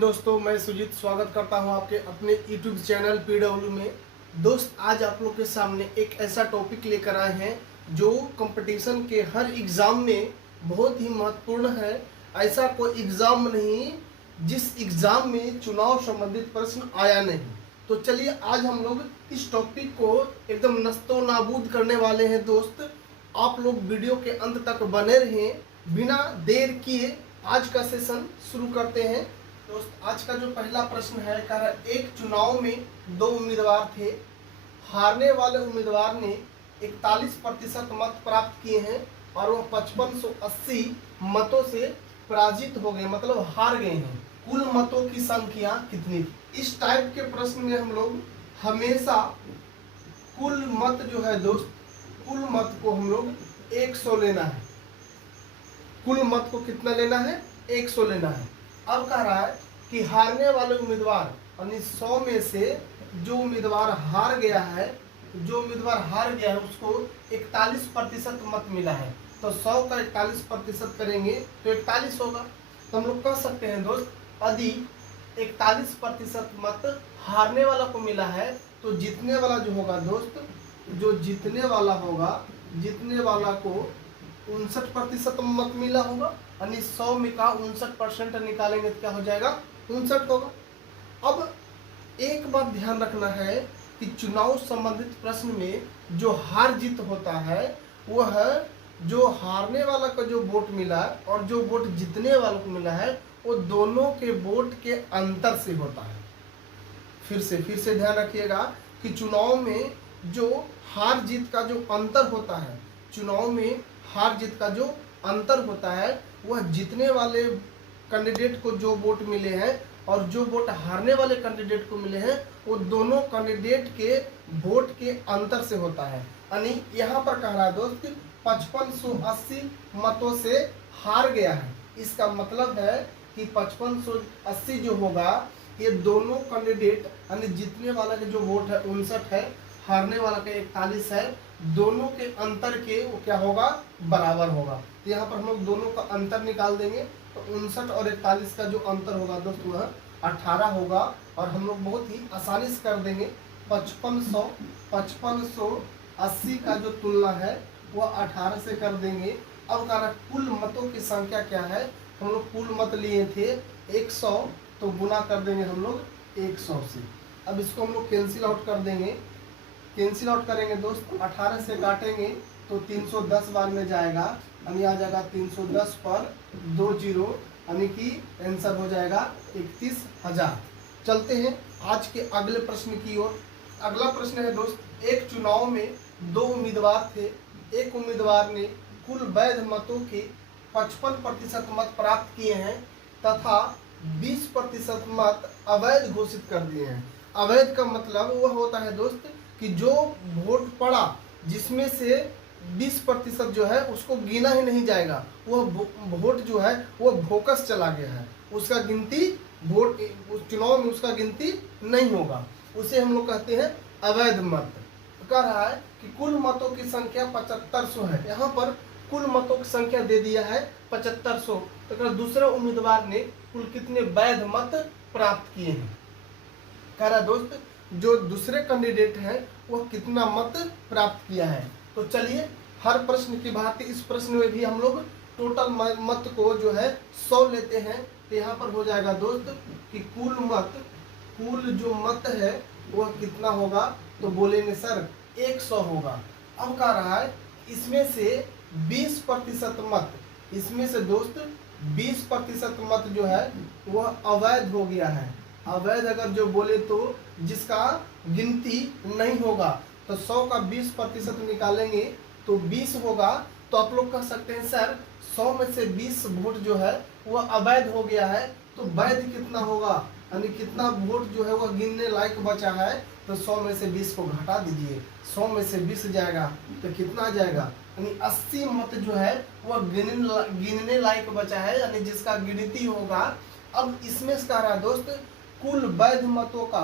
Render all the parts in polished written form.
दोस्तों, मैं सुजीत स्वागत करता हूं आपके अपने यूट्यूब चैनल पीडब्ल्यू में। दोस्त, आज आप लोग के सामने एक ऐसा टॉपिक लेकर आए हैं जो कंपटीशन के हर एग्ज़ाम में बहुत ही महत्वपूर्ण है। ऐसा कोई एग्ज़ाम नहीं जिस एग्ज़ाम में चुनाव संबंधित प्रश्न आया नहीं। तो चलिए, आज हम लोग इस टॉपिक को एकदम नस्तो नाबूद करने वाले हैं। दोस्त, आप लोग वीडियो के अंत तक बने रहें। बिना देर किए आज का सेशन शुरू करते हैं। दोस्त, आज का जो पहला प्रश्न है, कह रहा है एक चुनाव में दो उम्मीदवार थे। हारने वाले उम्मीदवार ने 41% मत प्राप्त किए हैं और वह 5580 मतों से पराजित हो गए, मतलब हार गए हैं। कुल मतों की संख्या कितनी थी? इस टाइप के प्रश्न में हम लोग हमेशा कुल मत जो है दोस्त, कुल मत को हम लोग 100 लेना है। कुल मत को कितना लेना है? 100 लेना है। अब कह रहा है कि हारने वाले उम्मीदवार यानी 100 में से जो उम्मीदवार हार गया है, उसको 41% मत मिला है। तो 100 का 41% करेंगे तो 41 होगा। तो हम लोग कह सकते हैं दोस्त, यदि 41% मत हारने वाला को मिला है तो जीतने वाला जो होगा दोस्त, जो जीतने वाला को 59% मत मिला होगा। यानी 100 में का 59% निकालेंगे तो क्या हो जाएगा? 59 होगा। अब एक बात ध्यान रखना है कि चुनाव संबंधित प्रश्न में जो हार जीत होता है वह जो हारने वाला का जो वोट मिला और जो वोट जीतने वाले को मिला है वो दोनों के वोट के अंतर से होता है। फिर से ध्यान रखिएगा कि चुनाव में जो हार जीत का जो अंतर होता है, चुनाव में हार जीत का जो अंतर होता है वह जीतने वाले कैंडिडेट को जो वोट मिले हैं और जो वोट हारने वाले कैंडिडेट को मिले हैं वो दोनों कैंडिडेट के वोट के अंतर से होता है। यानी यहाँ पर कह रहा है दोस्त 5580 मतों से हार गया है। इसका मतलब है कि 5580 जो होगा ये दोनों कैंडिडेट यानी जीतने वाला के जो वोट है 59 है, हारने वाला का 41 है, दोनों के अंतर के वो क्या होगा? बराबर होगा। तो यहाँ पर हम लोग दोनों का अंतर निकाल देंगे तो 59 और 41 का जो अंतर होगा दोस्त वह 18 होगा। और हम लोग बहुत ही आसानी से कर देंगे। 5580 का जो तुलना है वह 18 से कर देंगे। अब कह रहा कुल मतों की संख्या क्या है? हम लोग कुल मत लिए थे 100, तो गुना कर देंगे हम लोग 100 से। अब इसको हम लोग कैंसिल आउट कर देंगे। कैंसिल आउट करेंगे दोस्त, 18 से काटेंगे तो 310 बार में जाएगा, यानी आ जाएगा 310 पर 2 जीरो, यानी कि आंसर हो जाएगा 31,000। चलते हैं आज के अगले प्रश्न की ओर। अगला प्रश्न है दोस्त, एक चुनाव में दो उम्मीदवार थे। एक उम्मीदवार ने कुल वैध मतों के 55% मत प्राप्त किए हैं तथा 20% मत अवैध घोषित कर दिए हैं। अवैध का मतलब वह होता है दोस्त कि जो वोट पड़ा जिसमें से 20% जो है उसको गिना ही नहीं जाएगा, वह वोट जो है वो बोकस चला गया है, उसका गिनती वोट उस चुनाव में उसका गिनती नहीं होगा, उसे हम लोग कहते हैं अवैध मत। कह रहा है कि कुल मतों की संख्या 7500 है। यहाँ पर कुल मतों की संख्या दे दिया है 7500, तो दूसरे उम्मीदवार ने कुल कितने वैध मत प्राप्त किए हैं? कह रहा दोस्त जो दूसरे कैंडिडेट हैं वह कितना मत प्राप्त किया है। तो चलिए, हर प्रश्न की भांति इस प्रश्न में भी हम लोग टोटल मत को जो है 100 लेते हैं। तो यहाँ पर हो जाएगा दोस्त कि कुल जो मत है वह कितना होगा? तो बोलेंगे सर 100 होगा। अब कह रहा है इसमें से 20% मत, इसमें से दोस्त 20% मत जो है वह अवैध हो गया है। अवैध अगर जो बोले तो जिसका गिनती नहीं होगा, तो 100 का 20% निकालेंगे तो 20 होगा। तो आप लोग कह सकते हैं सर 100 में से 20 वोट जो है वह अवैध हो गया है, तो वैध कितना होगा? यानी कितना वोट जो है वह गिनने लायक बचा है? तो 100 में से 20 को घटा दीजिए, 100 में से 20 जाएगा तो कितना आ जाएगा? यानी 80 मत जो है वह गिनने लायक बचा है, यानी जिसका गिनती होगा। अब इसमें कह रहा है दोस्त कुल वैध मतों का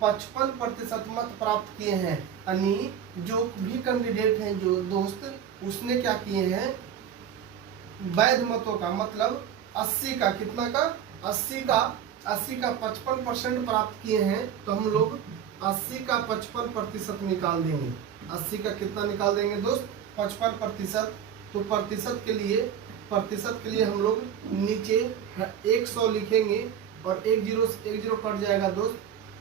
55% मत प्राप्त किए हैं। यानी जो भी कैंडिडेट हैं जो दोस्त उसने क्या किए हैं? वैध मतों का मतलब 80 का कितना का 80 का 55% प्राप्त किए हैं, तो हम लोग 80 का 55% निकाल देंगे। 80 का कितना निकाल देंगे दोस्त 55%। तो प्रतिशत के लिए हम लोग नीचे 100 लिखेंगे और एक जीरो कट जाएगा दोस्त।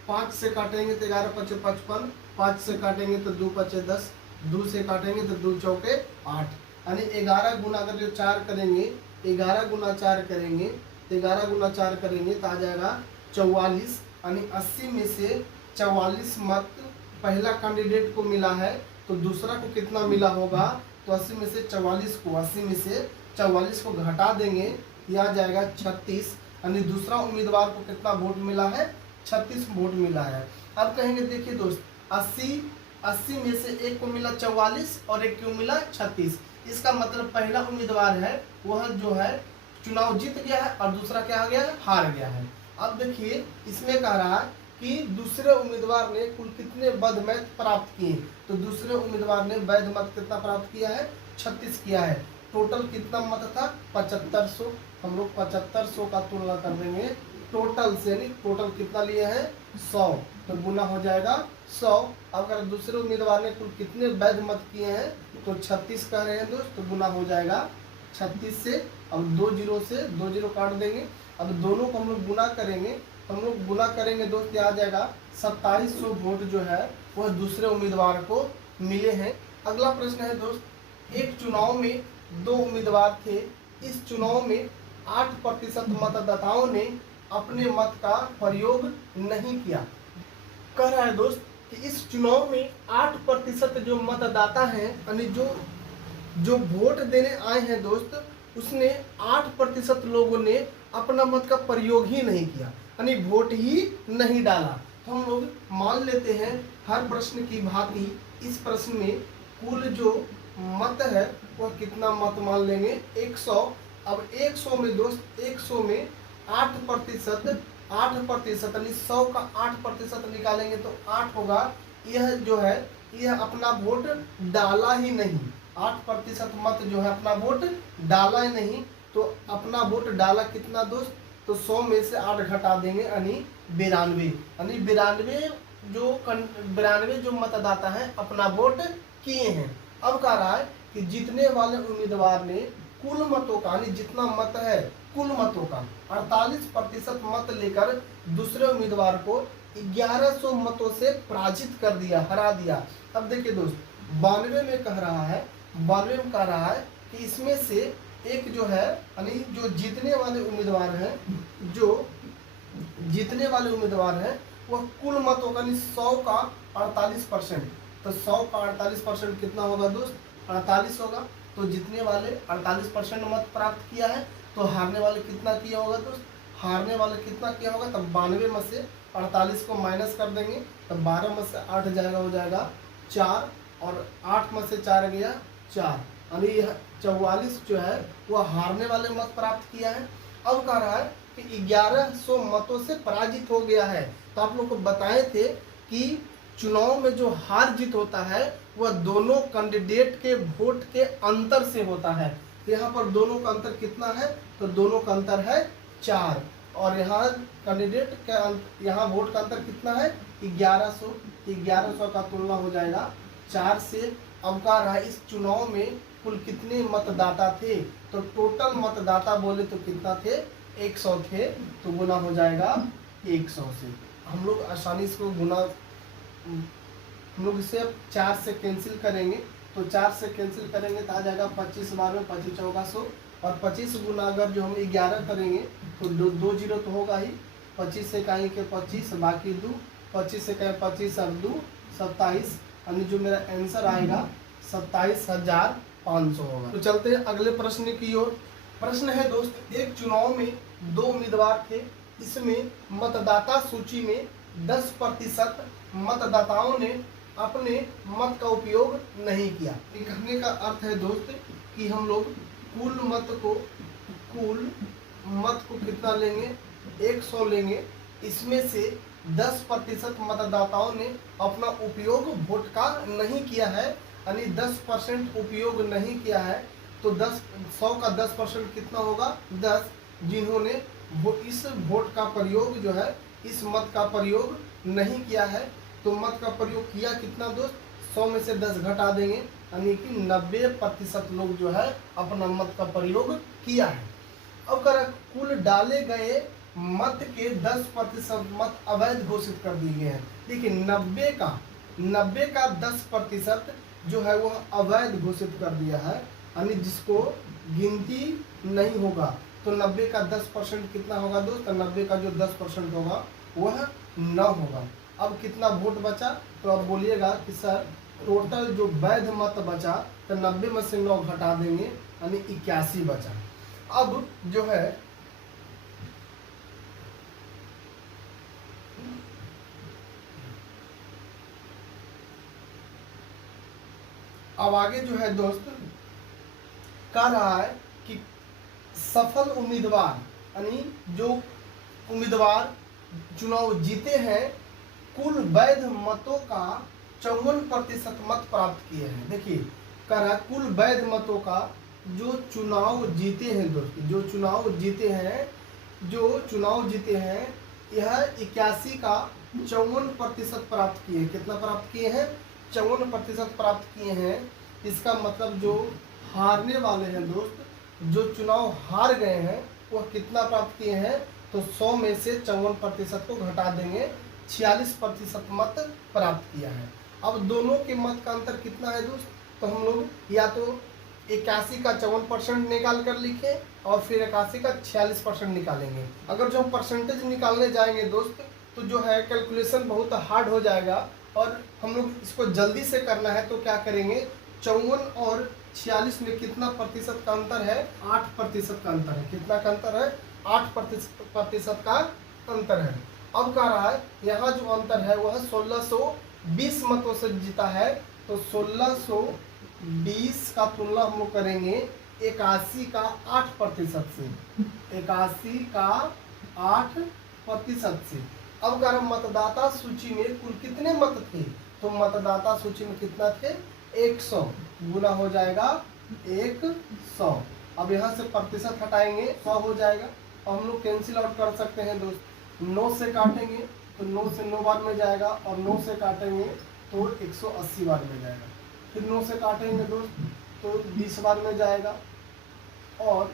5 से काटेंगे तो 11 पचे 55, 5 से काटेंगे तो 2 पचे 10, 2 से काटेंगे तो 2 चौके 8, यानी 11 गुना अगर जो 4 करेंगे 11 गुना 4 करेंगे तो 11 गुना 4 करेंगे तो आ जाएगा 44, यानी 80 में से 44 मत पहला कैंडिडेट को मिला है, तो दूसरा को कितना मिला होगा, तो 80 में से 44 को घटा देंगे, यह आ जाएगा 36, यानी दूसरा उम्मीदवार को कितना वोट मिला है 36 वोट मिला है। अब कहेंगे देखिए दोस्त 80 में से एक को मिला 44 और एक को मिला 36, इसका मतलब पहला उम्मीदवार है वह जो है चुनाव जीत गया है और दूसरा क्या आ गया है हार गया है। अब देखिए इसमें कह रहा है कि दूसरे उम्मीदवार ने कुल कितने वैध मत प्राप्त किए, तो दूसरे उम्मीदवार ने वैध मत कितना प्राप्त किया है 36 किया है। टोटल कितना मत था 7500, हम लोग 7500 का तुलना कर देंगे टोटल से, यानी टोटल कितना लिए हैं 100, तो गुना हो जाएगा 100। अगर दूसरे उम्मीदवार ने कुल कितने वैध मत किए हैं तो 36 कह रहे हैं दोस्त, तो गुना हो जाएगा 36 से। अब 2 जीरो से 2 जीरो काट देंगे, अब दोनों को हम लोग गुना करेंगे, हम लोग गुना करेंगे दोस्त, आ जाएगा 2700 वोट जो है वह दूसरे उम्मीदवार को मिले हैं। अगला प्रश्न है दोस्त, एक चुनाव में 2 उम्मीदवार थे, इस चुनाव में 8% मतदाताओं ने अपने मत का प्रयोग नहीं किया। कह रहा है दोस्त कि इस चुनाव में 8% जो मतदाता हैं, यानी जो वोट देने आए हैं दोस्त, उसने 8% लोगों ने अपना मत का प्रयोग ही नहीं किया, यानी वोट ही नहीं डाला। तो हम लोग मान लेते हैं हर प्रश्न की भांति इस प्रश्न में कुल जो मत है वह कितना मत मान लेंगे 100। अब 100 में दोस्त 100 में 8% यानी 100 का 8% निकालेंगे तो 8 होगा। यह जो है यह अपना वोट डाला ही नहीं, 8% मत जो है अपना वोट डाला ही नहीं, तो अपना वोट डाला कितना दोस्त, तो 100 में से 8 घटा देंगे यानी 92, यानी 92 जो मतदाता हैं अपना वोट किए हैं। अब कह रहा है कि जीतने वाले उम्मीदवार ने कुल मतों का, यानी जितना मत है कुल मतों का 48% मत लेकर दूसरे उम्मीदवार को 1100 मतों से पराजित कर दिया, हरा दिया। अब देखिए दोस्त 92 में कह रहा है, 92 में कह रहा है कि इसमें से एक जो है, यानी जो जीतने वाले उम्मीदवार हैं वह कुल मतों का 100 का 48%, तो 100 का 48% कितना होगा दोस्त 48 होगा। तो जीतने वाले 48% मत प्राप्त किया है, तो हारने वाले कितना किया होगा दोस्त, हारने वाले कितना किया होगा, तब 92 में से 48 को माइनस कर देंगे, तब 12 में से 8 जाएगा हो जाएगा 4, और 8 में से 4 गया 4, यानी 44 जो है वह हारने वाले मत प्राप्त किया है। अब कह रहा है कि 1100 मतों से पराजित हो गया है। तो आप लोग को बताए थे कि चुनाव में जो हार जीत होता है वह दोनों कैंडिडेट के वोट के अंतर से होता है। तो यहाँ पर दोनों का अंतर कितना है, तो दोनों का अंतर है 4, और यहाँ कैंडिडेट के यहाँ वोट का अंतर कितना है 1100 का तुलना हो जाएगा 4 से। अब कह रहा है इस चुनाव में कुल कितने मतदाता थे, तो टोटल मतदाता बोले तो कितना थे 100 थे, तो गुना हो जाएगा 100 से। हम लोग आसानी से गुना, हम लोग इसे 4 से कैंसिल करेंगे, तो 4 से कैंसिल करेंगे तो आ जाएगा 25 12 25 1400, और 25 गुना अगर जो हम 11 करेंगे तो 2 जीरो तो होगा ही, 25 से कहेंगे कि 25 बाकी 2, 25 से कहें 25 और 2 27, यानी जो मेरा आंसर आएगा 27,500 होगा। तो चलते हैं अगले प्रश्न की ओर। प्रश्न है दोस्त, एक चुनाव में 2 उम्मीदवार थे, इसमें मतदाता सूची में 10% मतदाताओं ने अपने मत का उपयोग नहीं किया। कहने का अर्थ है दोस्त कि हम लोग कुल मत को कितना लेंगे 100 लेंगे, इसमें से 10% मतदाताओं ने अपना उपयोग वोट का नहीं किया है, यानी 10% उपयोग नहीं किया है, तो 100 का 10% कितना होगा 10, जिन्होंने वो इस वोट का प्रयोग जो है, इस मत का प्रयोग नहीं किया है। तो मत का प्रयोग किया कितना दोस्त, 100 में से 10 घटा देंगे, यानी कि 90% लोग जो है अपना मत का प्रयोग किया है। अब कर कुल डाले गए मत के 10% मत अवैध घोषित कर दिए गए हैं। देखिए 90 का 10% जो है वह अवैध घोषित कर दिया है, यानी जिसको गिनती नहीं होगा। तो 90 का 10% कितना होगा दोस्त, तो 90 का जो 10% होगा वह 9 होगा। अब कितना वोट बचा, तो अब बोलिएगा कि सर टोटल जो वैध मत बचा, तो 90 में से 9 घटा देंगे, यानी 81 बचा। अब जो है अब आगे जो है दोस्त कह रहा है कि सफल उम्मीदवार, यानी जो उम्मीदवार चुनाव जीते हैं, कुल वैध मतों का 54% मत प्राप्त किए हैं। देखिए कह रहा है कुल वैध मतों का जो चुनाव जीते हैं दोस्त, जो चुनाव जीते हैं यह 81 का 54% प्राप्त किए। कितना प्राप्त किए हैं, 54% प्राप्त किए हैं। इसका मतलब जो हारने वाले हैं दोस्त, जो चुनाव हार गए हैं, वह कितना प्राप्त किए हैं, तो 100 में से 54% को घटा देंगे, 46% मत प्राप्त किया है। अब दोनों के मत का अंतर कितना है दोस्त, तो हम लोग या तो 81 का 54% निकाल कर लिखे और फिर 81 का 46% निकालेंगे। अगर जो हम परसेंटेज निकालने जाएंगे दोस्त, तो जो है कैलकुलेशन बहुत हार्ड हो जाएगा, और हम लोग इसको जल्दी से करना है। तो क्या करेंगे, 54 और 46 में कितना प्रतिशत का अंतर है, 8% का अंतर है। कितना का अंतर है, 8% का अंतर है। अब कह रहा है यहाँ जो अंतर है वह 1620 मतों से जीता है। तो 1620 का तुलना हम लोग करेंगे 81 का 8% से, 81 का 8% से। अब कह रहा मतदाता सूची में कुल कितने मत थे, तो मतदाता सूची में कितना थे, 100 गुना हो जाएगा 100। अब यहाँ से प्रतिशत हटाएंगे, 100 हो जाएगा। और हम लोग कैंसिल आउट कर सकते हैं दोस्त, 9 से काटेंगे तो 9 से 9 बार में जाएगा, और 9 से काटेंगे तो 180 बार में जाएगा। फिर 9 से काटेंगे दोस्त तो 20 बार में जाएगा। और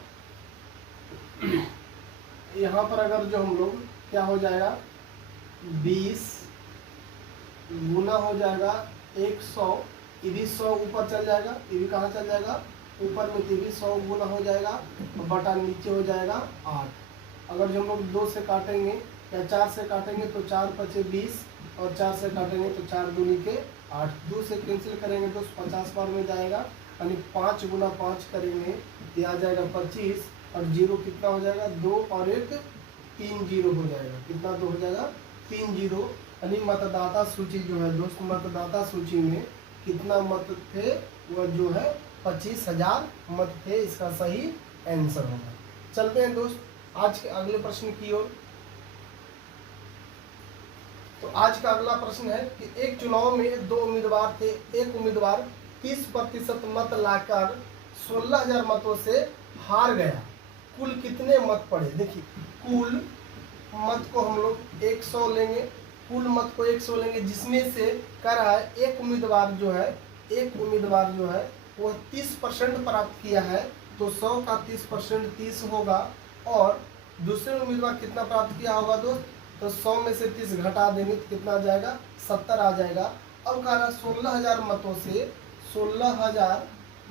यहाँ पर अगर जो हम लोग क्या हो जाएगा, 20 गुना हो जाएगा 100, ये भी 100 ऊपर चल जाएगा, ये भी कहाँ चल जाएगा, ऊपर में, ये भी 100 गुना हो जाएगा, तो बटा नीचे हो जाएगा 8। अगर जो हम लोग 2 से काटेंगे या 4 से काटेंगे तो 4 पचे 20, और 4 से काटेंगे तो 4 दूनी के 8। 2 से कैंसिल करेंगे तो 50 बार में जाएगा, यानी 5 गुना 5 करेंगे ये आ जाएगा 25, और जीरो कितना हो जाएगा, 2 और 1 3 जीरो हो जाएगा। कितना 2 हो जाएगा, 3 जीरो। यानी मतदाता सूची जो है दोस्त, मतदाता सूची में कितना मत थे, वह जो है 25,000 मत थे। इसका सही आंसर होगा। चलते हैं दोस्त आज के अगले प्रश्न की ओर। तो आज का अगला प्रश्न है कि एक चुनाव में 2 उम्मीदवार थे। एक उम्मीदवार 30% मत लाकर 16,000 मतों से हार गया। कुल कितने मत पड़े, देखिए कुल मत को हम लोग 100 लेंगे, कुल मत को 100 लेंगे, जिसमें से कह रहा है एक उम्मीदवार जो है वह 30% प्राप्त किया है। तो 100 का 30% 30 होगा। और दूसरे उम्मीदवार कितना प्राप्त किया होगा दोस्त, तो 100 में से 30 घटा देंगे तो कितना आ जाएगा, 70 आ जाएगा। अब कह रहा 16,000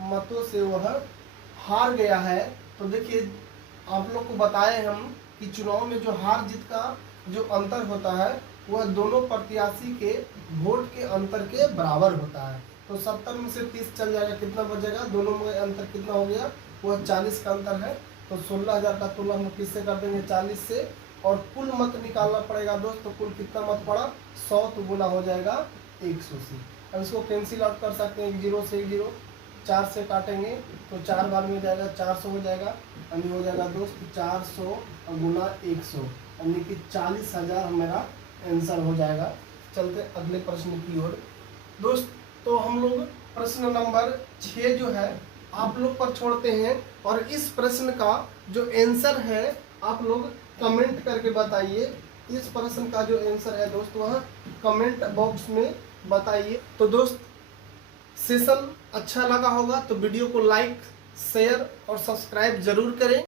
मतों से वह हार गया है। तो देखिए आप लोग को बताए हम कि चुनाव में जो हार जीत का जो अंतर होता है वह दोनों प्रत्याशी के वोट के अंतर के बराबर होता है। तो 70 में से 30 चल जाएगा, कितना बचेगा, दोनों में अंतर कितना हो गया, वह 40 का अंतर है। तो 16,000 का तुलना हम किससे कर देंगे, 40 से। और कुल मत निकालना पड़ेगा दोस्त, तो कुल कितना मत पड़ा, 100, तो गुना हो जाएगा 100 से। अब इसको कैंसिल आउट कर सकते हैं, 0 से 0, 4 से काटेंगे तो 4 बार में जाएगा, 400 हो जाएगा, यानी हो जाएगा दोस्त 400 गुना 100, यानी कि 40,000 हमारा आंसर हो जाएगा। चलते अगले प्रश्न की ओर दोस्त। तो हम लोग प्रश्न नंबर 6 जो है आप लोग पर छोड़ते हैं और इस प्रश्न का जो आंसर है आप लोग कमेंट करके बताइए। इस प्रश्न का जो आंसर है दोस्त वह कमेंट बॉक्स में बताइए। तो दोस्त सेशन अच्छा लगा होगा तो वीडियो को लाइक शेयर और सब्सक्राइब जरूर करें।